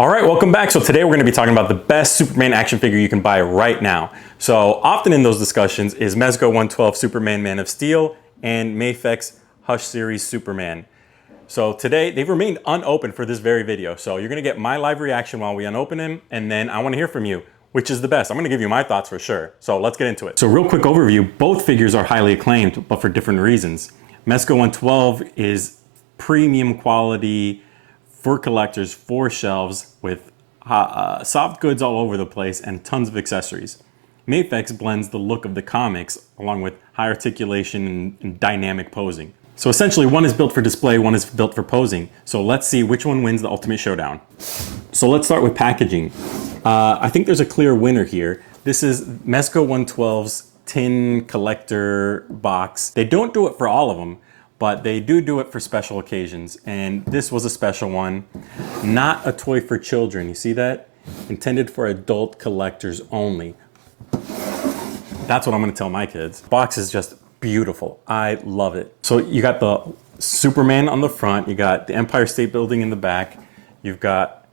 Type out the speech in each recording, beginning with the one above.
All right, welcome back. So today we're going to be talking about the best Superman action figure you can buy right now. So often in those discussions is Mezco 112 Superman Man of Steel and Mafex Hush Series Superman. So today they've remained unopened for this very video. So you're going to get my live reaction while we unopen him, and then I want to hear from you. Which is the best? I'm going to give you my thoughts for sure. So let's get into it. So real quick overview, both figures are highly acclaimed, but for different reasons. Mezco 112 is premium quality for collectors, for shelves, with soft goods all over the place and tons of accessories. Mafex blends the look of the comics along with high articulation and dynamic posing. So essentially one is built for display, one is built for posing. So let's see which one wins the ultimate showdown. So let's start with packaging. I think there's a clear winner here. This is Mezco 112's tin collector box. They don't do it for all of them, but they do it for special occasions. And this was a special one, not a toy for children. You see that? Intended for adult collectors only. That's what I'm gonna tell my kids. Box is just beautiful. I love it. So you got the Superman on the front, you got the Empire State Building in the back, you've got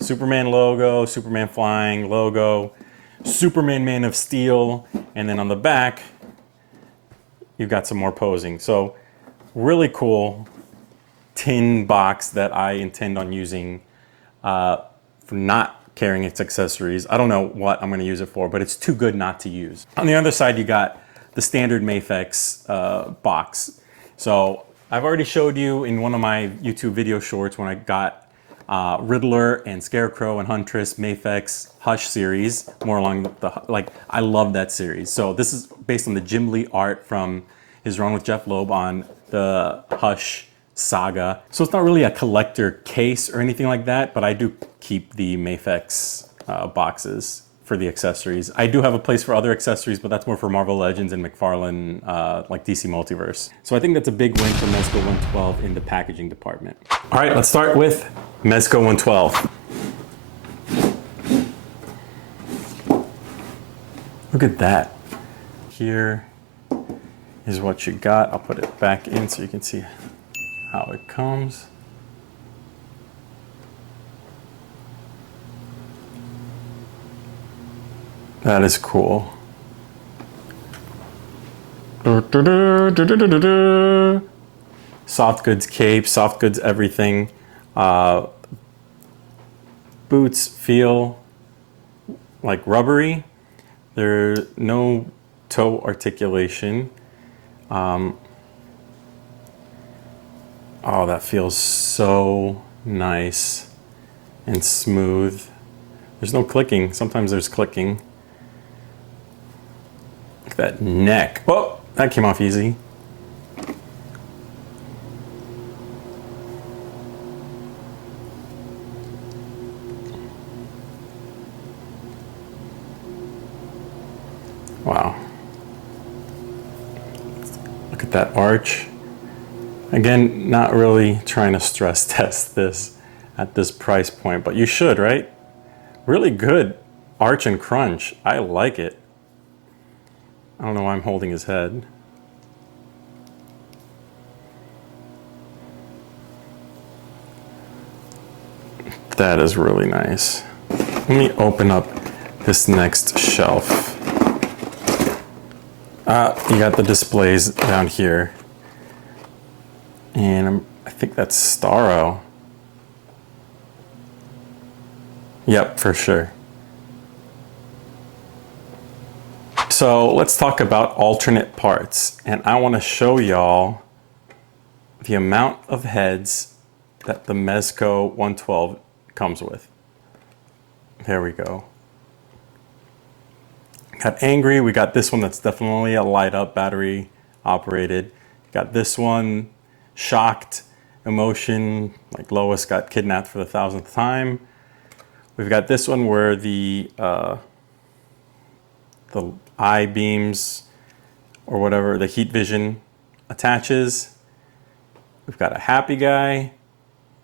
Superman logo, Superman flying logo, Superman Man of Steel, and then on the back, you've got some more posing. So really cool tin box that I intend on using for not carrying its accessories. I don't know what I'm gonna use it for, but it's too good not to use. On the other side, you got the standard Mafex box. So I've already showed you in one of my YouTube video shorts when I got Riddler and Scarecrow and Huntress Mafex Hush series, more along the, I love that series. So this is based on the Jim Lee art from his run with Jeff Loeb on the Hush saga. So it's not really a collector case or anything like that, but I do keep the Mafex boxes for the accessories. I do have a place for other accessories, but that's more for Marvel Legends and McFarlane, like DC Multiverse. So I think that's a big win for Mezco 112 in the packaging department. All right, let's start with Mezco 112. Look at that. Here is what you got. I'll put it back in so you can see how it comes. That is cool. Soft goods cape, soft goods everything. Boots feel like rubbery. There's no toe articulation. Oh, that feels so nice and smooth. There's no clicking. Sometimes there's clicking. Look at that neck. Oh, that came off easy. Wow. Look at that arch. Again, not really trying to stress test this at this price point, but you should, right? Really good arch and crunch. I like it. I don't know why I'm holding his head. That is really nice. Let me open up this next shelf. You got the displays down here. And I think that's Starro. Yep, for sure. So let's talk about alternate parts. And I want to show y'all the amount of heads that the Mezco 112 comes with. There we go. Got Angry, we got this one that's definitely a light up battery operated. Got this one, Shocked, Emotion, like Lois got kidnapped for the 1000th time. We've got this one where the eye beams or whatever, the heat vision attaches. We've got a happy guy,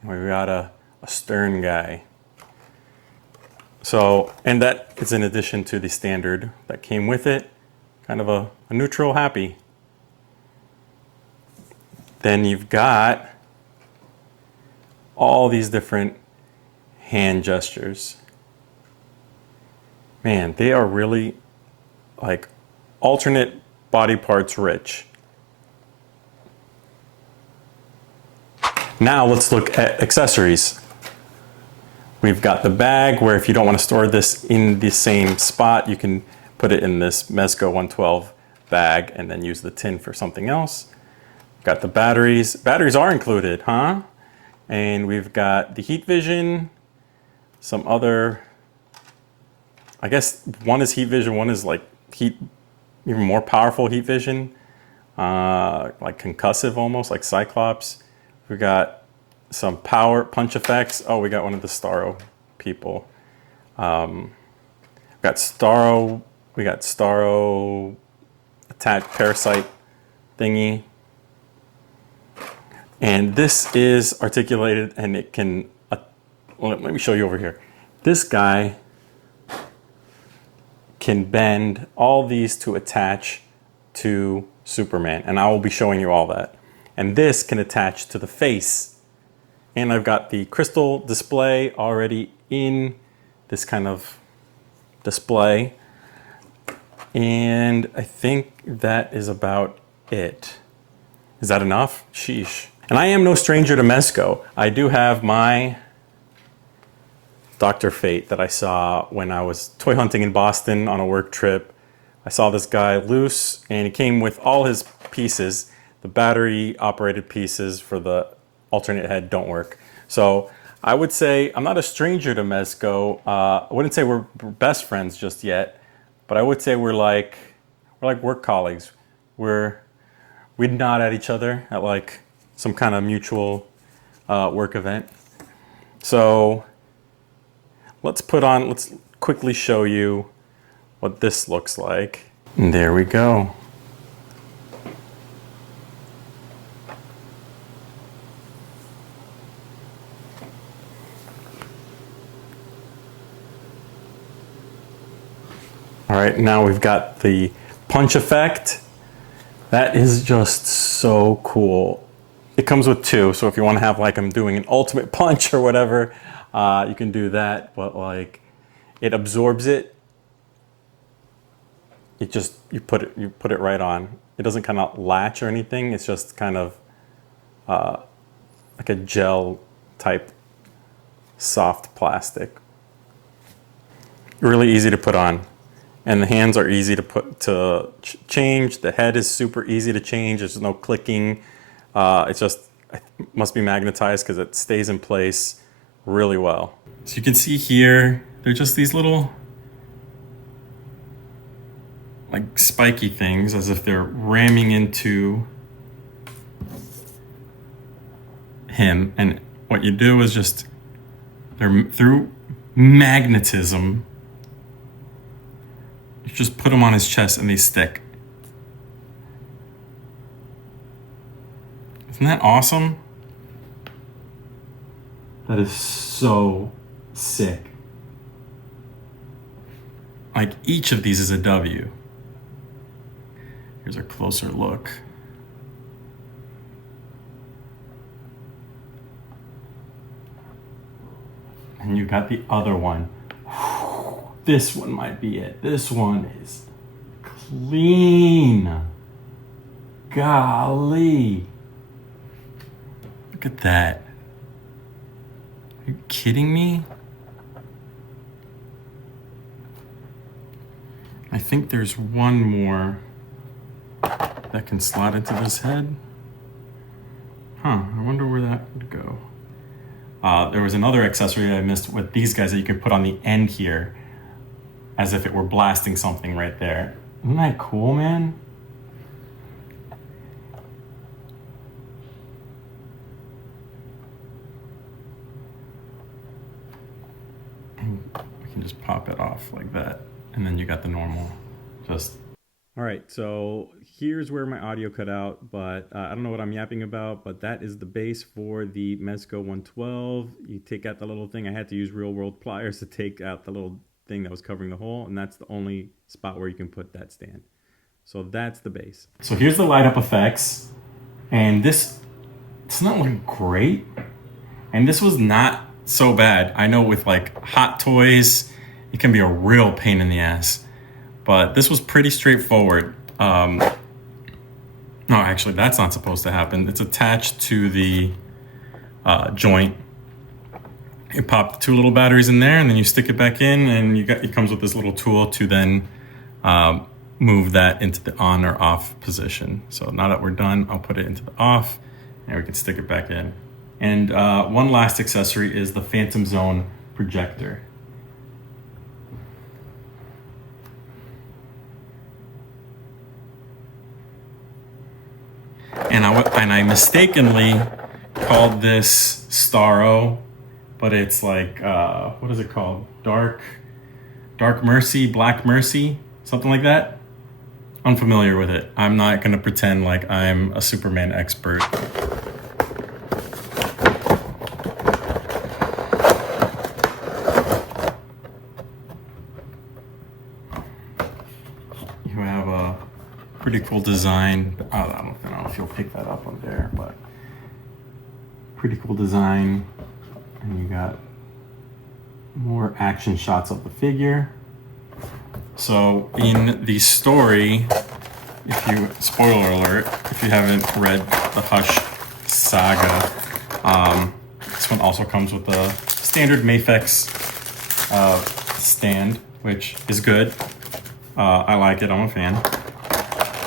and we've got a stern guy. So, and that is in addition to the standard that came with it, kind of a neutral happy. Then you've got all these different hand gestures. Man, they are really like alternate body parts rich. Now let's look at accessories. We've got the bag where if you don't want to store this in the same spot, you can put it in this Mezco 112 bag and then use the tin for something else. Got the batteries. Batteries are included, huh? And we've got the heat vision, some other, I guess one is heat vision, one is like heat, even more powerful heat vision, like concussive almost, like Cyclops. We got some power punch effects. Oh, we got one of the Starro people. We got Starro attached parasite thingy. And this is articulated and it can, well, let me show you over here. This guy can bend all these to attach to Superman, and I will be showing you all that. And this can attach to the face. And I've got the crystal display already in this kind of display. And I think that is about it. Is that enough? Sheesh. And I am no stranger to Mezco. I do have my Dr. Fate that I saw when I was toy hunting in Boston on a work trip. I saw this guy loose and he came with all his pieces. The battery operated pieces for the alternate head don't work. So I would say I'm not a stranger to Mezco. I wouldn't say we're best friends just yet, but I would say we're like work colleagues. We'd nod at each other at like some kind of mutual work event. So let's quickly show you what this looks like. And there we go. All right, now we've got the punch effect. That is just so cool. It comes with two, so if you want to have like I'm doing an ultimate punch or whatever, you can do that, but like it absorbs it. It just, you put it right on. It doesn't kind of latch or anything. It's just kind of like a gel type soft plastic. Really easy to put on. And the hands are easy to change. The head is super easy to change. There's no clicking. It must be magnetized because it stays in place really well. So you can see here, they're just these little like spiky things as if they're ramming into him. And what you do is just, through magnetism, you just put them on his chest and they stick. Isn't that awesome? That is so sick. Like each of these is a W. Here's a closer look. And you got the other one. This one might be it. This one is clean. Golly. Look at that. Are you kidding me? I think there's one more that can slot into this head. Huh, I wonder where that would go. There was another accessory I missed with these guys that you can put on the end here as if it were blasting something right there. Isn't that cool, man? And we can just pop it off like that. And then you got the normal, just. All right, so here's where my audio cut out, but I don't know what I'm yapping about, but that is the base for the Mezco 112. You take out the little thing. I had to use real world pliers to take out the little thing that was covering the hole, and that's the only spot where you can put that stand. So that's the base. So here's the light up effects, and it's not looking great. And this was not so bad. I know with like hot toys, it can be a real pain in the ass, but this was pretty straightforward. No, actually that's not supposed to happen. It's attached to the joint. You pop the 2 little batteries in there and then you stick it back in, and it comes with this little tool to then move that into the on or off position. So now that we're done, I'll put it into the off and we can stick it back in. And one last accessory is the Phantom Zone projector. And I mistakenly called this Starro, but it's like, what is it called? Dark Mercy, Black Mercy, something like that. Unfamiliar with it. I'm not gonna pretend like I'm a Superman expert. You have a pretty cool design. I don't know if you'll pick that up on there, but pretty cool design. And you got more action shots of the figure. So in the story, spoiler alert, if you haven't read the Hush saga, this one also comes with a standard Mafex stand, which is good. I like it, I'm a fan.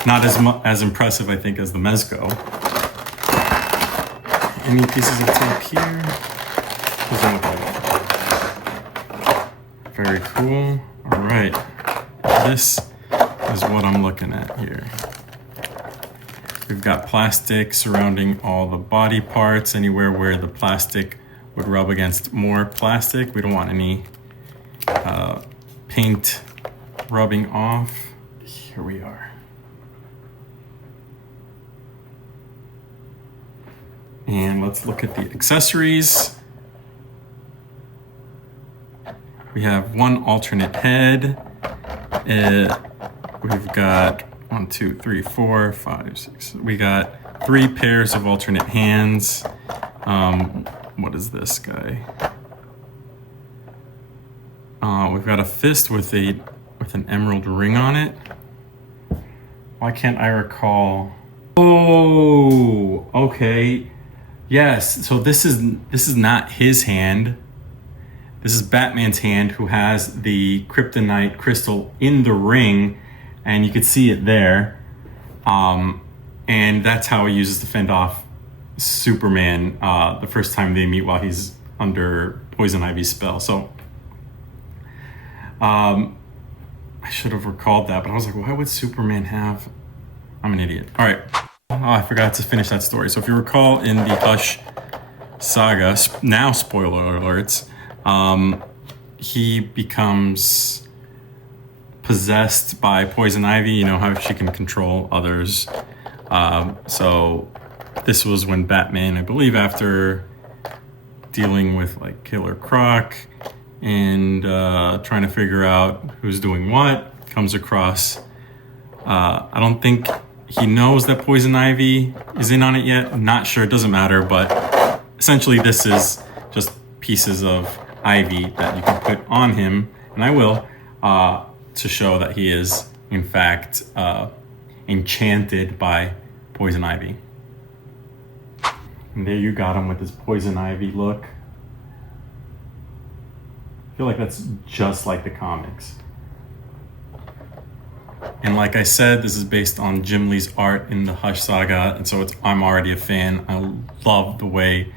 Not as impressive, I think, as the Mezco. Any pieces of tape here? Doesn't look like it. Very cool. All right. This is what I'm looking at here. We've got plastic surrounding all the body parts. Anywhere where the plastic would rub against more plastic, we don't want any paint rubbing off. Here we are. And let's look at the accessories. We have one alternate head. We've got 1, 2, 3, 4, 5, 6. We got 3 pairs of alternate hands. What is this guy? We've got a fist with an emerald ring on it. Why can't I recall? Oh, okay. Yes. So this is not his hand. This is Batman's hand, who has the kryptonite crystal in the ring, and you could see it there. And that's how he uses to fend off Superman the first time they meet while he's under Poison Ivy's spell. So I should have recalled that, but I was like, why would Superman have... I'm an idiot. All right. Oh, I forgot to finish that story. So if you recall in the Hush saga, now spoiler alerts, he becomes possessed by Poison Ivy. You know how she can control others. So this was when Batman, I believe after dealing with like Killer Croc and trying to figure out who's doing what, comes across, I don't think he knows that Poison Ivy is in on it yet. I'm not sure, it doesn't matter, but essentially this is just pieces of Ivy that you can put on him, and I will, to show that he is in fact enchanted by Poison Ivy. And there you got him with his Poison Ivy look. I feel like that's just like the comics. And like I said, this is based on Jim Lee's art in the Hush saga, and so I'm already a fan. I love the way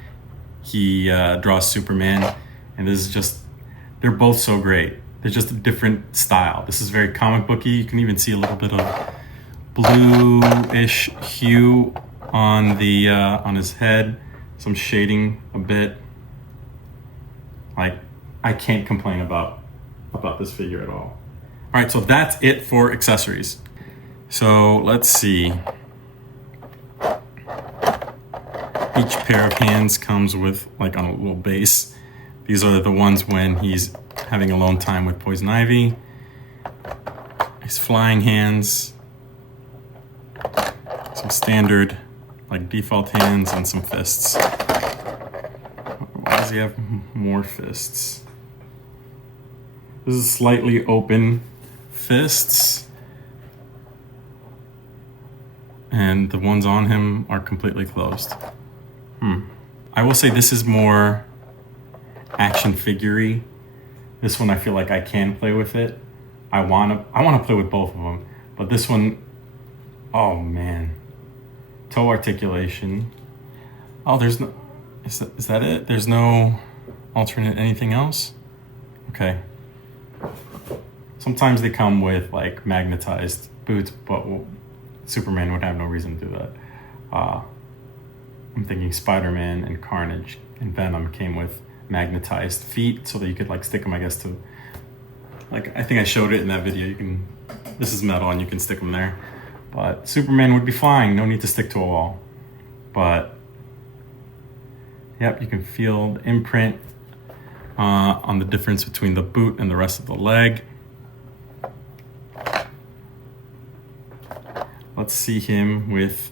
he draws Superman, and this is just, they're both so great. They're just a different style. This is very comic booky. You can even see a little bit of bluish hue on the on his head, some shading a bit. Like, I can't complain about this figure at all. All right, so that's it for accessories. So let's see. Each pair of hands comes with like on a little base. These are the ones when he's having alone time with Poison Ivy. His flying hands. Some standard like default hands and some fists. What Does he have more fists? This is slightly open fists. And the ones on him are completely closed. I will say this is more action figure-y. This one I feel like I can play with it. I wanna play with both of them, but this one, oh man. Toe articulation. Oh, there's no, is that it? There's no alternate anything else? Okay. Sometimes they come with like magnetized boots, but Superman would have no reason to do that. I'm thinking Spider-Man and Carnage and Venom came with magnetized feet so that you could like stick them, I guess, to, like, I think I showed it in that video. You can, this is metal and you can stick them there. But Superman would be flying, no need to stick to a wall. But, yep, you can feel the imprint on the difference between the boot and the rest of the leg. Let's see him with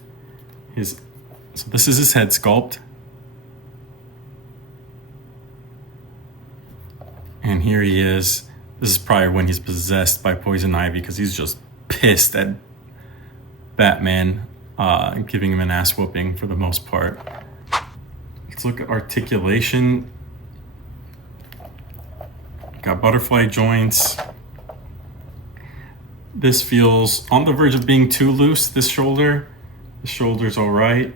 his, so this is his head sculpt. And here he is. This is probably when he's possessed by Poison Ivy because he's just pissed at Batman giving him an ass whooping for the most part. Let's look at articulation. Got butterfly joints. This feels on the verge of being too loose, this shoulder. The shoulder's all right.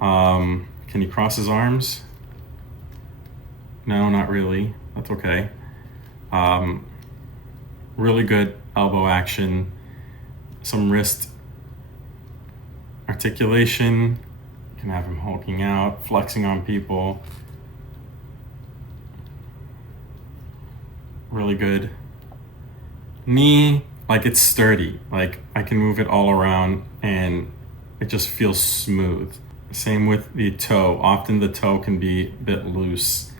Can he cross his arms? No, not really. That's okay. Really good elbow action. Some wrist articulation. You can have him hulking out, flexing on people. Really good. Knee, like it's sturdy. Like I can move it all around and it just feels smooth. Same with the toe. Often the toe can be a bit loose.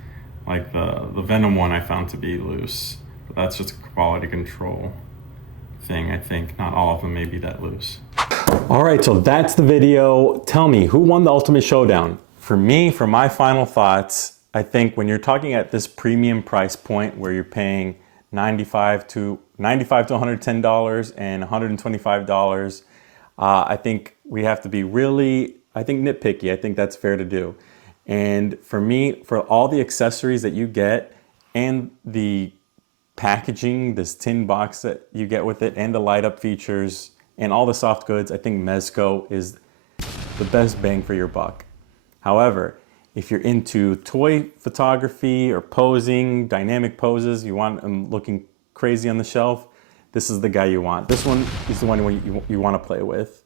Like the Venom one I found to be loose. But that's just a quality control thing, I think. Not all of them may be that loose. All right, so that's the video. Tell me, who won the Ultimate Showdown? For me, for my final thoughts, I think when you're talking at this premium price point where you're paying $95 to $110 and $125, I think we have to be really, nitpicky. I think that's fair to do. And for me, for all the accessories that you get and the packaging, this tin box that you get with it, and the light up features and all the soft goods, I think Mezco is the best bang for your buck. However, if you're into toy photography or posing, dynamic poses, you want them looking crazy on the shelf, this is the guy you want. This one is the one you want to play with.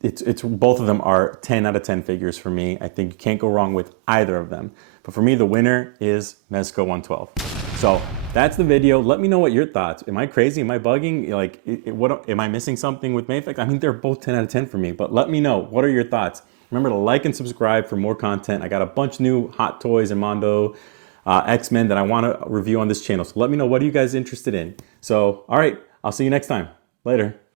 It's both of them are 10 out of 10 figures for me. I think you can't go wrong with either of them. But for me, the winner is Mezco 112. So that's the video. Let me know what your thoughts. Am I crazy? Am I bugging? Like, what am I missing something with Mafex? I mean, they're both 10 out of 10 for me. But let me know. What are your thoughts? Remember to like and subscribe for more content. I got a bunch new Hot Toys and Mondo X-Men that I want to review on this channel. So let me know, what are you guys interested in? So, all right, I'll see you next time. Later.